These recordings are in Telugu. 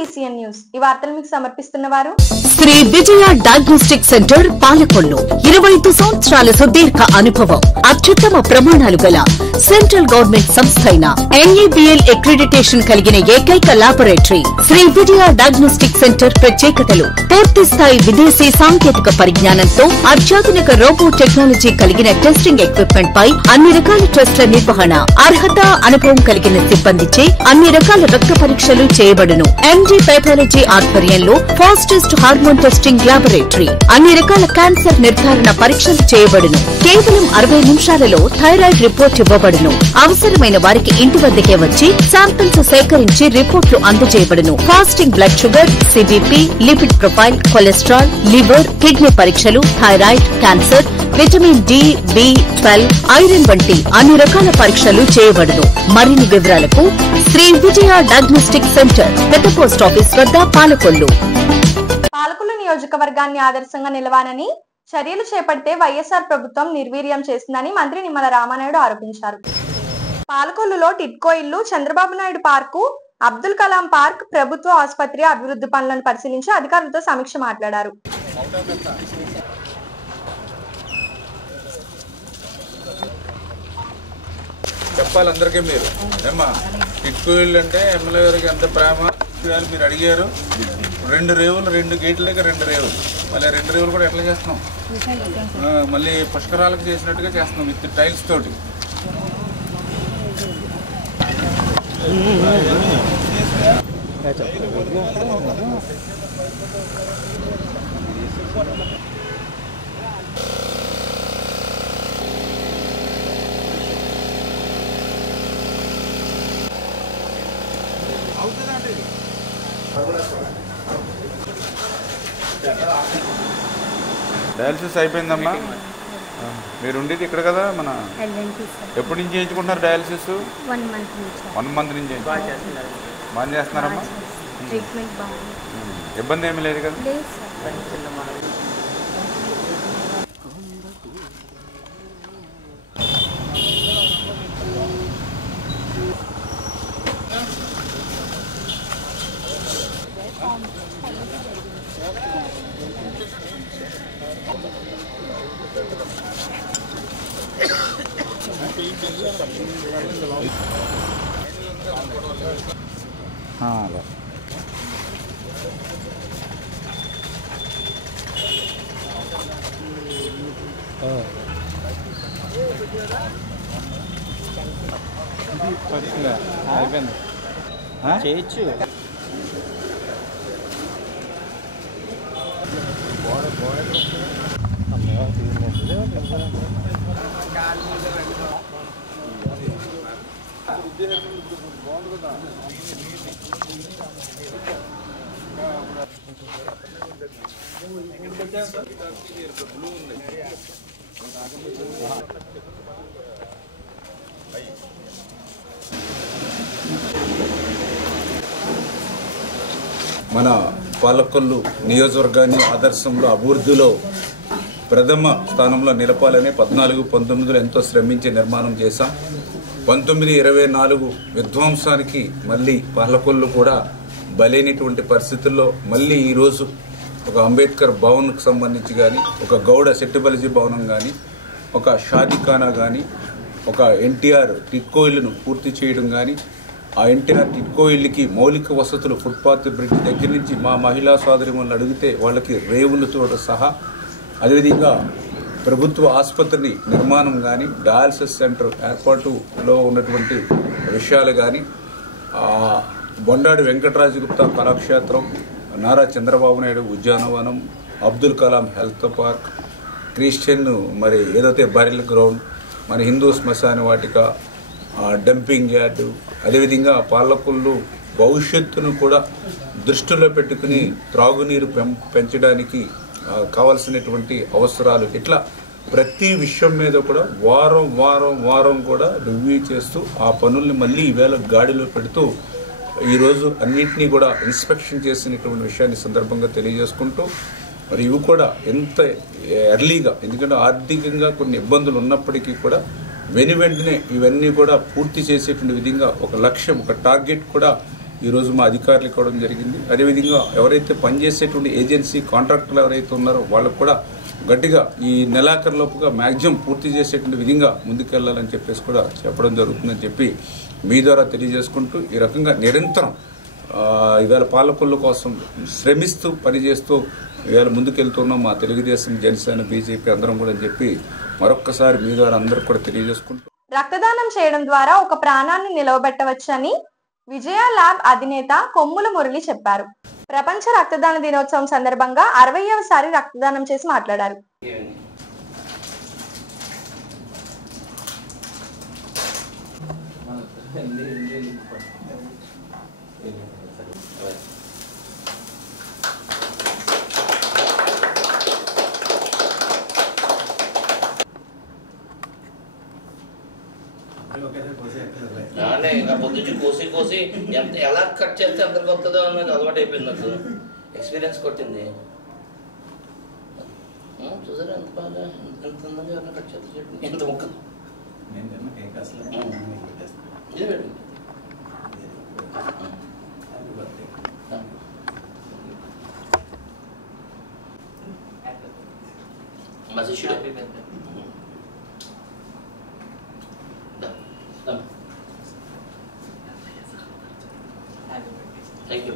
PCN news. ఈ వార్తలు మీకు సమర్పిస్తున్న వారు శ్రీ విజయ డయాగ్నోస్టిక్ సెంటర్ పాలకొల్లు. 25 సంవత్సరాల సుదీర్ఘ అనుభవం, అత్యుత్తమ ప్రమాణాలు గల సెంట్రల్ గవర్నమెంట్ సంస్థ అయిన NABL అక్రిడిటేషన్ కలిగిన ఏకైక laboratory Shri Vijaya diagnostic centre. ప్రత్యేకతలు: పూర్తి స్థాయి విదేశీ సాంకేతిక పరిజ్ఞానంతో అత్యాధునిక రోబో టెక్నాలజీ కలిగిన టెస్టింగ్ ఎక్విప్మెంట్ పై అన్ని రకాల టెస్టుల నిర్వహణ, అర్హత, అనుభవం కలిగిన సిబ్బందిచే అన్ని రకాల రక్త పరీక్షలు చేయబడును. MD పైథాలజీ ఆధ్వర్యంలో ఫాస్టెస్ట్ హార్మోన్ టెస్టింగ్ లాబొరేటరీ. అన్ని రకాల క్యాన్సర్ నిర్ధారణ పరీక్షలు చేయబడును. కేవలం 60 నిమిషాలలో థైరాయిడ్ రిపోర్ట్ ఇవ్వబడును. అవసరమైన వారికి ఇంటి వద్దకే వచ్చి శాంపిల్స్ సేకరించి రిపోర్టులు అందజేయబడును. Fasting blood sugar, CBP, lipid profile, cholesterol, liver, kidney పరీక్షలు, thyroid, cancer, vitamin D, B12, iron వంటి అన్ని రకాల పరీక్షలు చేయబడును. మరిన్ని వివరాలకు శ్రీ విజయ డయాగ్నోస్టిక్ సెంటర్, పెద్ద పోస్ట్ ఆఫీస్ వద్ద, పాలకొల్లు. పాలకొల్లు నియోజకవర్గాన్ని ఆదర్శంగా నిలవాలని చర్యలు చేపడితే వైఎస్ఆర్ ప్రభుత్వం నిర్వీర్యం చేస్తుందని మంత్రి నిమ్మల రామానాయుడు ఆరోపించారు. పాలకొల్లులో టిట్కో ఇల్లు, చంద్రబాబు నాయుడు పార్కు, అబ్దుల్ కలాం పార్క్, ప్రభుత్వ ఆసుపత్రి అభివృద్ధి పనులను పరిశీలించి అధికారులతో సమీక్ష మాట్లాడారు. చెప్పాలి అందరికీ. మీరు ఏమా టిట్కో ఇల్లు అంటే ఎమ్మెల్యే గారికి ఎంత ప్రేమ మీరు అడిగారు. 2 రేవులు, 2 గేట్లకి 2 రేవులు, మళ్ళీ 2 రేవులు కూడా ఎట్లా చేస్తున్నాం, మళ్ళీ పుష్కరాలకు చేసినట్టుగా చేస్తున్నాం విత్ టైల్స్ తోటి. డయాలసిస్ అయిపోయిందమ్మా. మీరు ఉండేది ఇక్కడ కదా, మన ఎప్పటి నుంచి చేయించుకుంటున్నారు డయాలసిస్? 1 మంత్ నుంచి బాగా చేస్తున్నారమ్మా. ఇబ్బంది ఏమీ లేదు కదా? అయిపోయింది చేయొచ్చు. మన పాలకొల్లు నియోజకవర్గాన్ని ఆదర్శంలో అభివృద్ధిలో ప్రథమ స్థానంలో నిలపాలని 14-19లో ఎంతో శ్రమించి నిర్మాణం చేశాం. 19-24 విధ్వంసానికి మళ్ళీ పాలకొల్లు కూడా బలైనటువంటి పరిస్థితుల్లో మళ్ళీ ఈరోజు ఒక అంబేద్కర్ భవన్కు సంబంధించి కానీ, ఒక గౌడ సెట్టిబలిజీ భవనం కానీ, ఒక షాదీఖానా కానీ, ఒక NTR టిట్కో ఇల్లును పూర్తి చేయడం కానీ, ఆ NTR టిట్కో ఇల్లుకి మౌలిక వసతులు, ఫుట్పాత్ బ్రిడ్జ్ దగ్గర నుంచి మా మహిళా సోదరిమణులు అడిగితే వాళ్ళకి రేవులతో సహా, అదేవిధంగా ప్రభుత్వ ఆసుపత్రిని నిర్మాణం కానీ, డయాలసిస్ సెంటర్ ఏర్పాటులో ఉన్నటువంటి విషయాలు కానీ, బొండాడి వెంకటరాజగుప్తా కళాక్షేత్రం, నారా చంద్రబాబు నాయుడు ఉద్యానవనం, Abdul Kalam health park, Christian మరి ఏదైతే బరిల్ గ్రౌండ్, మన హిందూ శ్మశాన వాటిక, డంపింగ్ యార్డు, అదేవిధంగా పాలకొల్లు భవిష్యత్తును కూడా దృష్టిలో పెట్టుకుని త్రాగునీరు పెంచడానికి కావాల్సినటువంటి అవసరాలు, ఇట్లా ప్రతి విషయం మీద కూడా వారం కూడా రివ్యూ చేస్తూ ఆ పనుల్ని మళ్ళీ ఈవేళ గాడిలో పెడుతూ ఈరోజు అన్నింటినీ కూడా ఇన్స్పెక్షన్ చేసినటువంటి విషయాన్ని సందర్భంగా తెలియజేసుకుంటూ, మరి ఇవి కూడా ఎంత ఎర్లీగా, ఎందుకంటే ఆర్థికంగా కొన్ని ఇబ్బందులు ఉన్నప్పటికీ కూడా వెంటనే ఇవన్నీ కూడా పూర్తి చేసేటువంటి విధంగా ఒక లక్ష్యం, ఒక టార్గెట్ కూడా ఈరోజు మా అధికారులు ఇవ్వడం జరిగింది. అదేవిధంగా ఎవరైతే పనిచేసేటువంటి ఏజెన్సీ కాంట్రాక్టర్లు ఎవరైతే ఉన్నారో వాళ్ళకు కూడా గట్టిగా ఈ నెలాఖరులోపుగా మ్యాక్సిమం పూర్తి చేసేటువంటి విధంగా ముందుకెళ్లాలని చెప్పేసి కూడా చెప్పడం జరుగుతుందని చెప్పి మీ ద్వారా తెలియజేసుకుంటూ ఈ రకంగా నిరంతరం ఇవాళ పాలకొల్లు కోసం శ్రమిస్తూ పనిచేస్తూ ఇవాళ ముందుకెళ్తున్నాం మా తెలుగుదేశం, జనసేన, బీజేపీ అందరం కూడా అని చెప్పి మరొక్కసారి మీ ద్వారా అందరూ కూడా తెలియజేసుకుంటూ రక్తదానం చేయడం ద్వారా ఒక ప్రాణాన్ని నిలవబెట్టవచ్చని విజయ ల్యాబ్ అధినేత కొమ్ముల మురళి చెప్పారు. ప్రపంచ రక్తదాన దినోత్సవం సందర్భంగా 60వ సారి రక్తదానం చేసి మాట్లాడారు. ఇంకా పొద్దుచి కోసి కోసి ఎలా కట్ చేస్తే అందరికి వస్తుందో అనేది అలవాటు అయిపోయింది. నాకు ఎక్స్పీరియన్స్ కొట్టింది. చూసారా ఎంత బాగా ఎంత ఉందని ఎవరైనా కట్ చేస్తే చెప్పండి. ఎంత ముక్కలు ఇది పెట్టండి. మా శిష్యుడు థ్యాంక్ యూ.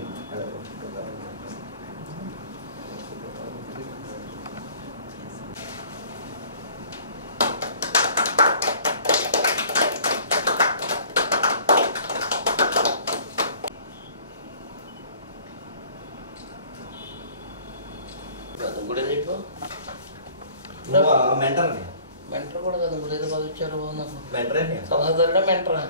మెంటర్ కూడా కదా ఏదో బాగా వచ్చారు నాకు సలహాదారుడా మెంటరా?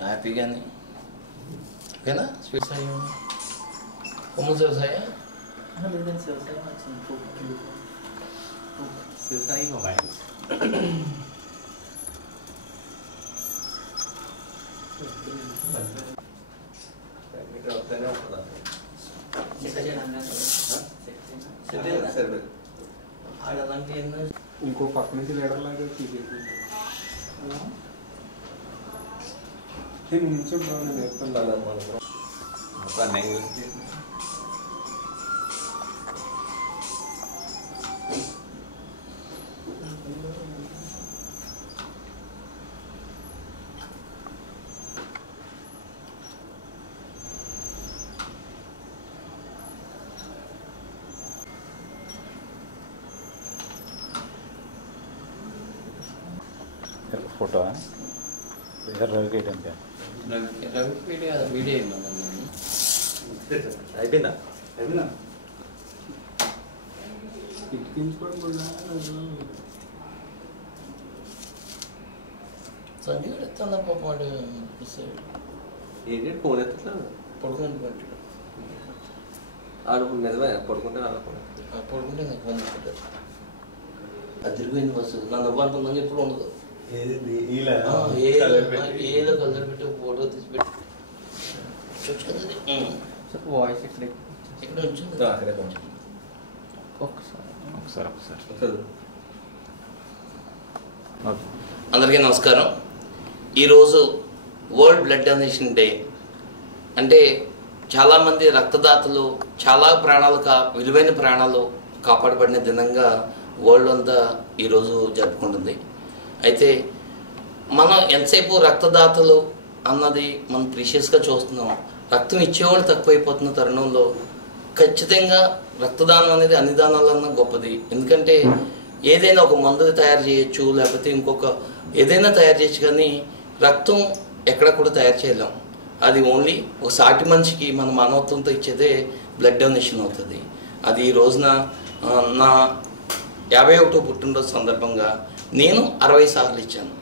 హ్యాపీగానే ఓకేనా? స్వీట్స్ అయ్యా కొమ్ముల వ్యవసాయ ఇంకో పక్క నుంచి లీడర్ లాగా నుంచి ఫోటో వీడియో అయిపోయిందా? సంజయ్ కూడా ఎత్తాను పాపాడు ఏంటి ఫోన్ ఎత్తుతాను పడుకుంటే పట్టు ఆడు నిజమే పడుకుంటే పడుకుంటే నాకు ఫోన్ పెట్టారు. అదిరిపోయింది బస్సు. నన్ను అనుకుందని ఎప్పుడు ఉండదు. ఏదో కలర్ పెట్టి ఫోటో తీసి పెట్టి వాయిస్ ఇక్కడ వచ్చింది. ఒకసారి అందరికీ నమస్కారం. ఈరోజు వరల్డ్ బ్లడ్ డొనేషన్ డే. అంటే చాలామంది రక్తదాతలు చాలా విలువైన ప్రాణాలు కాపాడబడిన దినంగా వరల్డ్ అంతా ఈరోజు జరుపుకుంటుంది. అయితే మనం ఎంతసేపు రక్తదాతలు అన్నది మనం ప్రీషియస్గా చూస్తున్నాం. రక్తం ఇచ్చేవాళ్ళు తక్కువైపోతున్న తరుణంలో ఖచ్చితంగా రక్తదానం అనేది అన్ని దానాలన్నా గొప్పది. ఎందుకంటే ఏదైనా ఒక మందు తయారు చేయొచ్చు, లేకపోతే ఇంకొక ఏదైనా తయారు చేయొచ్చు, కానీ రక్తం ఎక్కడ కూడా తయారు చేయలేం. అది ఓన్లీ ఒక సాటి మనిషికి మన మానవత్వంతో ఇచ్చేదే బ్లడ్ డొనేషన్ అవుతుంది. అది ఈ రోజున నా 51వ పుట్టినరోజు సందర్భంగా నేను 60 సార్లు ఇచ్చాను.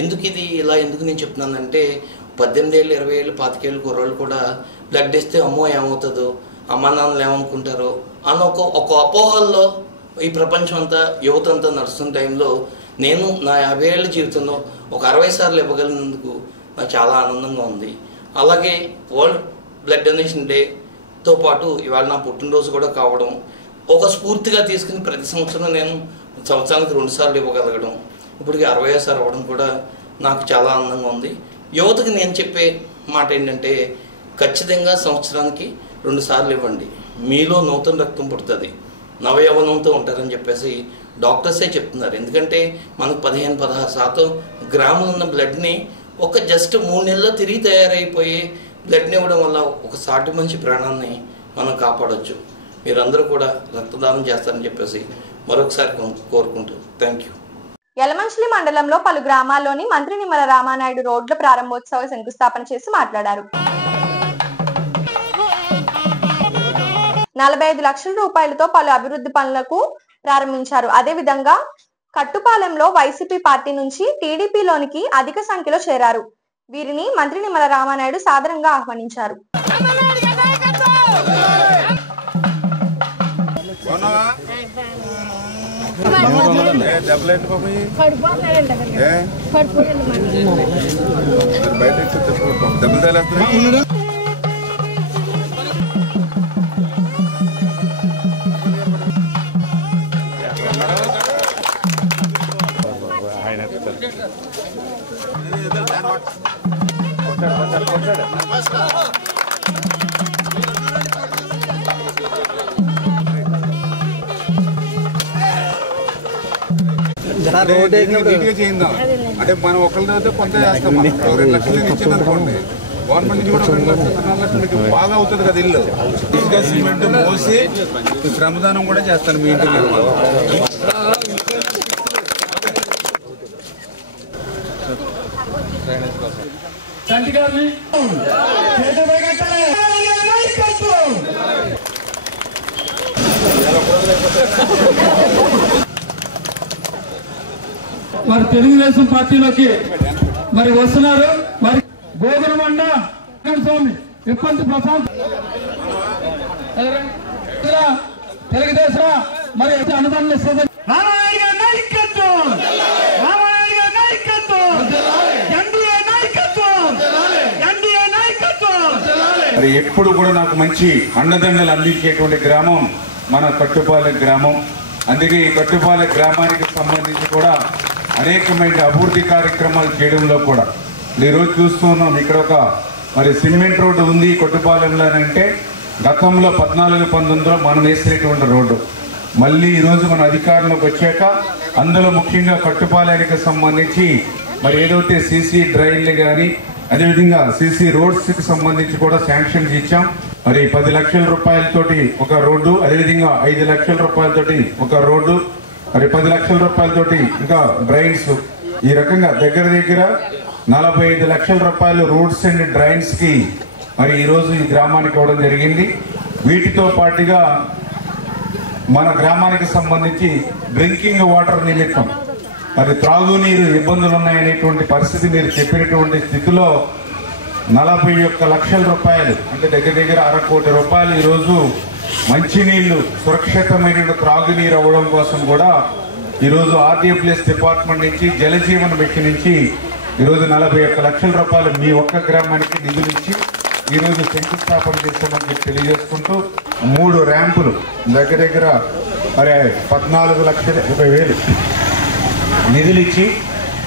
ఎందుకు నేను చెప్తున్నానంటే 18 ఏళ్ళు 20 ఏళ్ళు 25 ఏళ్ళు కుర్రోళ్ళు కూడా బ్లడ్ ఇస్తే అమ్మో ఏమవుతుందో, అమ్మ నాన్నలు ఏమనుకుంటారో అన్న ఒక అపోహల్లో ఈ ప్రపంచం అంతా యువత అంతా నడుస్తున్న టైంలో నేను నా 50 ఏళ్ళ జీవితంలో ఒక 60 సార్లు ఇవ్వగలిగినందుకు నాకు చాలా ఆనందంగా ఉంది. అలాగే వరల్డ్ బ్లడ్ డొనేషన్ డేతో పాటు ఇవాళ నా పుట్టినరోజు కూడా కావడం, ఒక స్ఫూర్తిగా తీసుకుని ప్రతి సంవత్సరం నేను సంవత్సరానికి 2 సార్లు ఇవ్వగలగడం, ఇప్పటికి 60వ సారి అవ్వడం కూడా నాకు చాలా ఆనందంగా ఉంది. యువతకి నేను చెప్పే మాట ఏంటంటే, ఖచ్చితంగా సంవత్సరానికి 2 సార్లు ఇవ్వండి. మీలో నూతన రక్తం పుడుతుంది, నవయవనంతో ఉంటారని చెప్పేసి డాక్టర్సే చెప్తున్నారు. ఎందుకంటే మనకు 15-16% గ్రాములు ఉన్న బ్లడ్ని ఒక జస్ట్ 3 నెలల్లో తిరిగి తయారైపోయి బ్లడ్ని ఇవ్వడం వల్ల ఒక సాటి మనిషి ప్రాణాన్ని మనం కాపాడవచ్చు. మీరందరూ కూడా రక్తదానం చేస్తారని చెప్పేసి మరొకసారి కోరుకుంటూ థ్యాంక్ యూ. యలమంచిలి మండలంలో పలు గ్రామాల్లోని మంత్రి నిమ్మల రామానాయుడు రోడ్ల ప్రారంభోత్సవ శంకుస్థాపన చేసి మాట్లాడారు. 45 లక్షల రూపాయలతో పలు అభివృద్ధి పనులకు ప్రారంభించారు. అదేవిధంగా కట్టుపాలెంలో వైసీపీ పార్టీ నుంచి టీడీపీలోనికి అధిక సంఖ్యలో చేరారు. వీరిని మంత్రి నిమ్మల రామానాయుడు సాదరంగా ఆహ్వానించారు. చేయిందాం అంటే మనం ఒకరితో కొంత చేస్తాం. మనం 2 లక్షలు ఇచ్చింది అనుకోండి, గవర్నమెంట్ నుంచి కూడా 2 లక్షలు 4 లక్షలు మీకు బాగా అవుతుంది కదా. ఇల్లు ఇసుక సిమెంట్ మోసి శ్రమదానం కూడా చేస్తాను మీ ఇంటికి. మరి తెలుగుదేశం పార్టీలోకి మరి వస్తున్నారు. మరి గోగులమండ స్వామి విప్పంతి ప్రశాంత్ తెలుగుదేశం మరి అనుదానం ఇస్తుంది. మరి ఎప్పుడు కూడా నాకు మంచి అండదండలు అందించేటువంటి గ్రామం మన కట్టుపాలెం గ్రామం. అందుకే ఈ కట్టుపాలెం గ్రామానికి సంబంధించి కూడా అనేకమైన అభివృద్ధి కార్యక్రమాలు చేయడంలో కూడా ఈరోజు చూస్తూ ఉన్నాం. ఇక్కడ ఒక మరి సిమెంట్ రోడ్డు ఉంది కొట్టుపాలెంలో అంటే గతంలో 14-19లో మనం వేసినటువంటి రోడ్డు మళ్ళీ ఈరోజు మన అధికారంలోకి వచ్చాక అందులో ముఖ్యంగా కట్టుపాలెంకి సంబంధించి మరి ఏదైతే సీసీ డ్రైన్లు కానీ అదేవిధంగా సీసీ రోడ్స్కి సంబంధించి కూడా శాంక్షన్స్ ఇచ్చాం. మరి 10 లక్షల రూపాయలతోటి ఒక రోడ్డు, అదేవిధంగా 5 లక్షల రూపాయలతోటి ఒక రోడ్డు, మరి 10 లక్షల రూపాయలతోటి ఇంకా డ్రైన్స్, ఈ రకంగా దగ్గర 45 లక్షల రూపాయలు రోడ్స్ అండ్ డ్రైన్స్ కి మరి ఈరోజు ఈ గ్రామానికి ఇవ్వడం జరిగింది. వీటితో పాటుగా మన గ్రామానికి సంబంధించి డ్రింకింగ్ వాటర్ నిమిత్తం మరి త్రాగునీరు ఇబ్బందులు ఉన్నాయనేటువంటి పరిస్థితి మీరు చెప్పినటువంటి స్థితిలో 41 లక్షల రూపాయలు అంటే దగ్గర 1/2 కోటి రూపాయలు ఈరోజు మంచినీళ్లు సురక్షితమైన త్రాగునీరు అవ్వడం కోసం కూడా ఈరోజు ఆర్డబ్ల్యూఎస్ డిపార్ట్మెంట్ నుంచి జలజీవన్ మిషన్ నుంచి ఈరోజు 41 లక్షల రూపాయలు మీ ఒక్క గ్రామానికి నిధులు ఇచ్చి ఈరోజు శంకుస్థాపన చేస్తామని చెప్పి తెలియజేసుకుంటూ 3 ర్యాంపులు దగ్గర మరి 14,20,000 నిధులు ఇచ్చి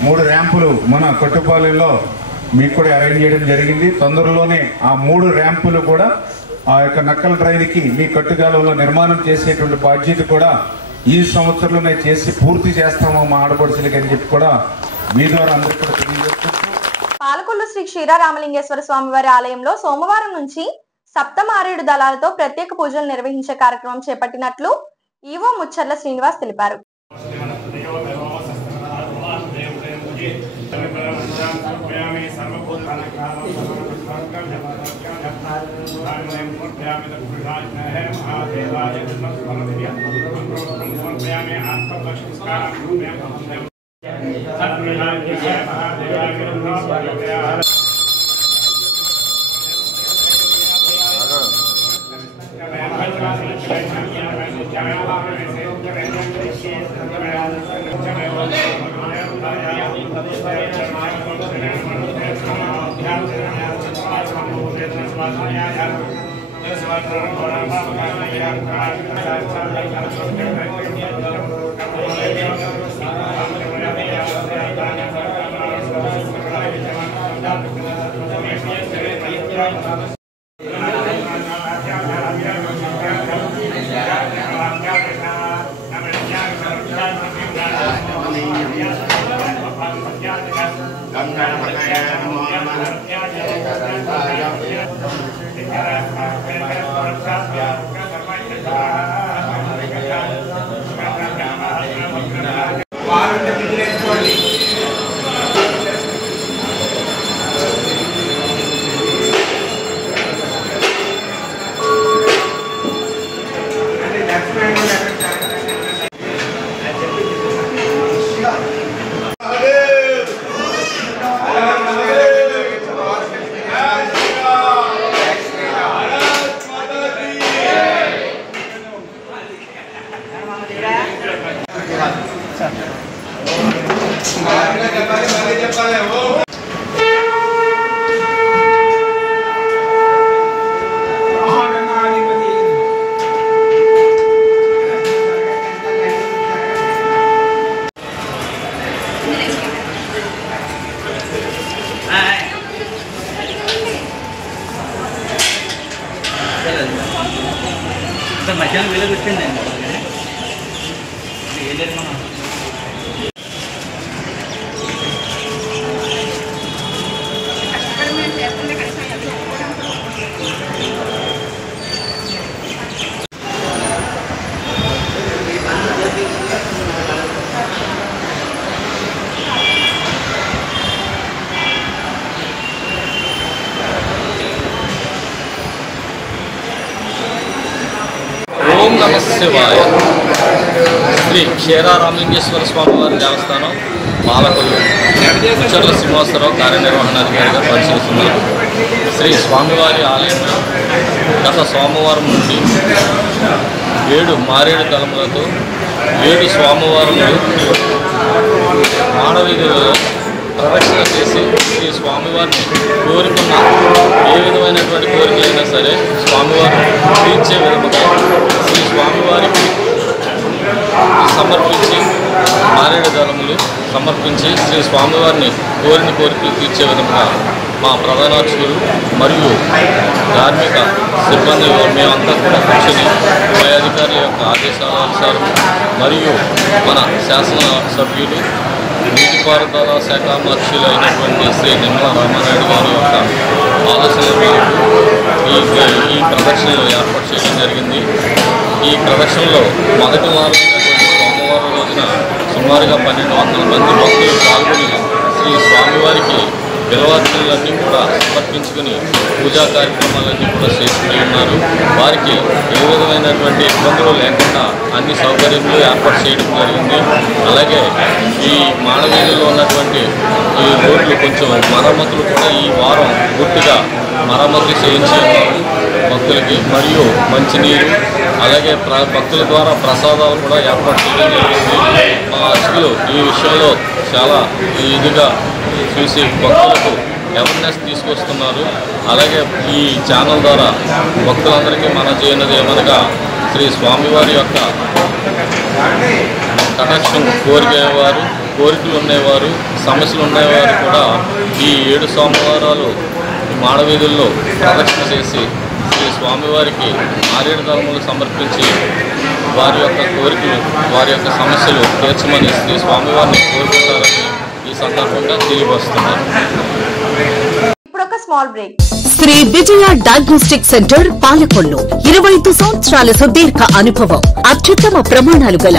3 ర్యాంపులు మన కొట్టుపాలెంలో మీకు కూడా అరేంజ్ చేయడం జరిగింది. తొందరలోనే ఆ 3 ర్యాంపులు కూడా ఆ యొక్క నక్కల డ్రైన్కి మీ కట్టుగాలంలో నిర్మాణం చేసేటువంటి బాధ్యత కూడా ఈ సంవత్సరంలోనే చేసి పూర్తి చేస్తాము మా ఆడపడుచులకి అని చెప్పి కూడా మీ ద్వారా అందరికీ కూడా తెలియజేస్తున్నాం. పాలకొల్లు శ్రీ క్షీరారామలింగేశ్వర స్వామివారి ఆలయంలో సోమవారం నుంచి సప్తమారేడు దళాలతో ప్రత్యేక పూజలు నిర్వహించే కార్యక్రమం చేపట్టినట్లు ఈవో ముచ్చర్ల శ్రీనివాస్ తెలిపారు. మధ్యాహ్నం వేళ వచ్చిందండి ఏం లేదు మనం ఓం నమః శివాయ. శ్రీ క్షీరారామలింగేశ్వర స్వామి వారి దేవస్థానం పాలకొల్లు ముచ్చర్ల శ్రీనివాసరావు కార్యనిర్వహణాధికారిగా పనిచేస్తున్నారు. శ్రీ స్వామివారి ఆలయంలో గత సోమవారం నుండి 7 మారేడు దళములతో 7 స్వామివారములు మానవీధులలో ప్రదక్షిణ చేసి ఈ స్వామివారిని కోరుకున్న ఏ విధమైనటువంటి కోరికలైనా సరే స్వామివారు తీర్చే విధముగా శ్రీ స్వామివారికి సమర్పించి మారేడు దళములు సమర్పించి శ్రీ స్వామివారిని కోరిన కోరికలు తీర్చే విధముగా మా ప్రధానార్చకులు మరియు ధార్మిక సిబ్బంది మేమంతా కూడా కూర్చొని పై అధికారుల యొక్క ఆదేశాల అనుసారం మరియు మన శాసన సభ్యులు నీటిపారుదల శాఖ మంత్రులు అయినటువంటి శ్రీ నిమ్మల రామానాయుడు గారి యొక్క ఆలోచనల మేరకు ఈ ప్రదర్శనలు ఏర్పాటు చేయడం జరిగింది. ఈ ప్రదర్శనలో మొదటి వారం సోమవారం రోజున సుమారుగా 1200 మంది భక్తులు పాల్గొని శ్రీ స్వామివారికి బిల్వార్చనలన్నీ కూడా సమర్పించుకుని పూజా కార్యక్రమాలన్నీ కూడా చేస్తూ ఉన్నారు. వారికి ఏ విధమైనటువంటి ఇబ్బందులు లేకుండా అన్ని సౌకర్యాలు ఏర్పాటు చేయడం జరిగింది. అలాగే ఈ మానవీయుల్లో ఉన్నటువంటి ఈ రోడ్లు కొంచెం మరమ్మతులు కూడా ఈ వారం పూర్తిగా మరమ్మతులు చేయించి భక్తులకి మరియు మంచినీరు అలాగే భక్తుల ద్వారా ప్రసాదాలు కూడా ఏర్పాటు చేయడం జరిగింది. మా అర్చకులు ఈ విషయంలో చాలా ఇదిగా చూసి భక్తులకు అవేర్నెస్ తీసుకొస్తున్నారు. అలాగే ఈ ఛానల్ ద్వారా భక్తులందరికీ మనం చేయనది ఏమనగా శ్రీ స్వామివారి యొక్క కటాక్షం కోరికేవారు కోరికలు ఉండేవారు సమస్యలు ఉండేవారు కూడా ఈ 7 సోమవారాలు మాడవీధుల్లో ప్రదక్షిణ చేసి శ్రీ స్వామివారికి మారేడు దళములు సమర్పించి వారి యొక్క కోరికలు వారి యొక్క సమస్యలు తీర్చమని శ్రీ స్వామివారిని కోరుకుంటారని ఈ సందర్భంగా తెలియవస్తున్నారు. ఇప్పుడు ఒక small break. Shri Vijaya diagnostic centre Palakollu 25 సంవత్సరాల సుదీర్ఘ అనుభవం అత్యుత్తమ ప్రమాణాలు గల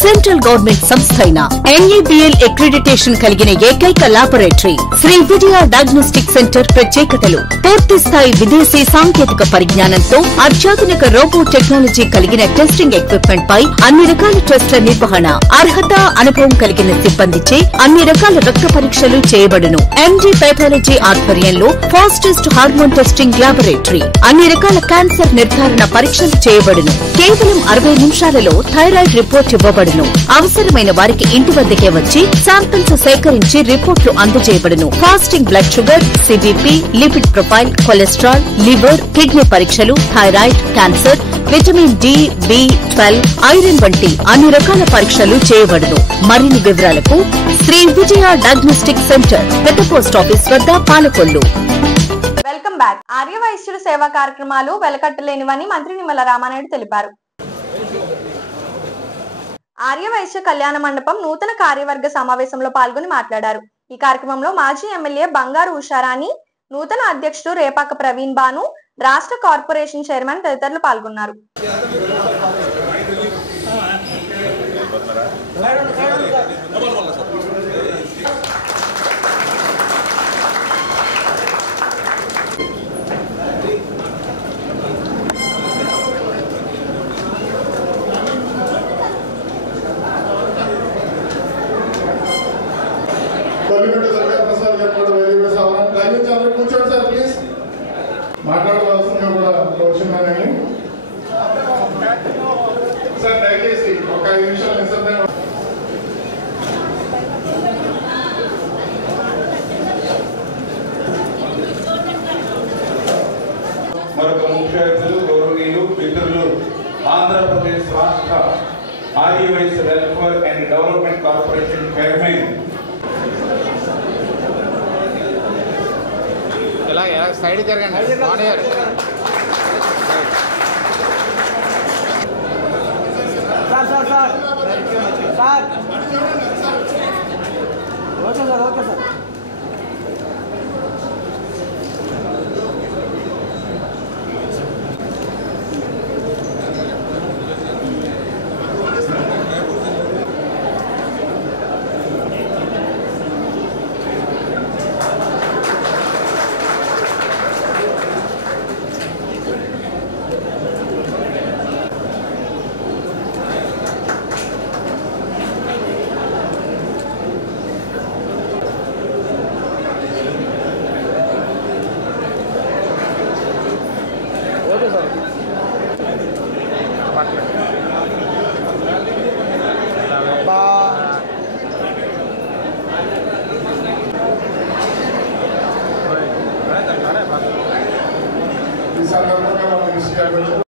సెంట్రల్ గవర్నమెంట్ సంస్థ అయిన NABL అక్రిడిటేషన్ కలిగిన ఏకైక laboratory Shri Vijaya diagnostic centre ప్రత్యేకతలు పూర్తి స్థాయి విదేశీ సాంకేతిక పరిజ్ఞానంతో అత్యాధునిక రోబో టెక్నాలజీ కలిగిన టెస్టింగ్ ఎక్విప్మెంట్ పై అన్ని రకాల టెస్టుల నిర్వహణ అర్హత అనుభవం కలిగిన సిబ్బందిచే అన్ని రకాల రక్త పరీక్షలు చేయబడును. MD పైథాలజీ ఆధ్వర్యంలో fastest hormone hormone testing laboratory, అన్ని రకాల క్యాన్సర్ నిర్ధారణ పరీక్షలు చేయబడును. కేవలం 60 నిమిషాలలో థైరాయిడ్ రిపోర్ట్ ఇవ్వబడును. అవసరమైన వారికి ఇంటి వద్దకే వచ్చి శాంపిల్స్ సేకరించి రిపోర్ట్లు అందజేయబడును. Fasting blood sugar, CBP, lipid profile, cholesterol, liver, kidney పరీక్షలు, థైరాయిడ్, క్యాన్సర్, విటమిన్ డి, బి12, ఐరన్ వంటి అన్ని రకాల పరీక్షలు చేయబడును. మరిన్ని వివరాలకు శ్రీ విజయ డయాగ్నోస్టిక్ సెంటర్, పెద్ద పోస్ట్ ఆఫీస్ వద్ద, పాలకొల్లు. Welcome back. ఆర్యవైశ్యుల సేవా కార్యక్రమాలు వెలకట్టలేనివని మంత్రి నిమ్మల రామానాయుడు తెలిపారు. ఆర్యవైశ్య కళ్యాణ మండపం నూతన కార్యవర్గ సమావేశంలో పాల్గొని మాట్లాడారు. ఈ కార్యక్రమంలో మాజీ ఎమ్మెల్యే బంగారు ఉషారాణి, నూతన అధ్యక్షుడు రేపాక ప్రవీణ్ బాను, రాష్ట్ర కార్పొరేషన్ చైర్మన్ తదితరులు పాల్గొన్నారు. కూర్చోండి సార్, ప్లీజ్. మాట్లాడవలసిందిగా కూడా కోరుచున్నానండి సార్. దయచేసి ఒక 5 నిమిషాలు నిశ్శబ్దంగా. మరొక ముఖ్య అతిథులు, గౌరవనీయులు, మిత్రులు, ఆంధ్రప్రదేశ్ రాష్ట్ర Arya Vaishya welfare and development corporation chairman side జరగండి. Sir okay sir. ఈ సందర్భంగా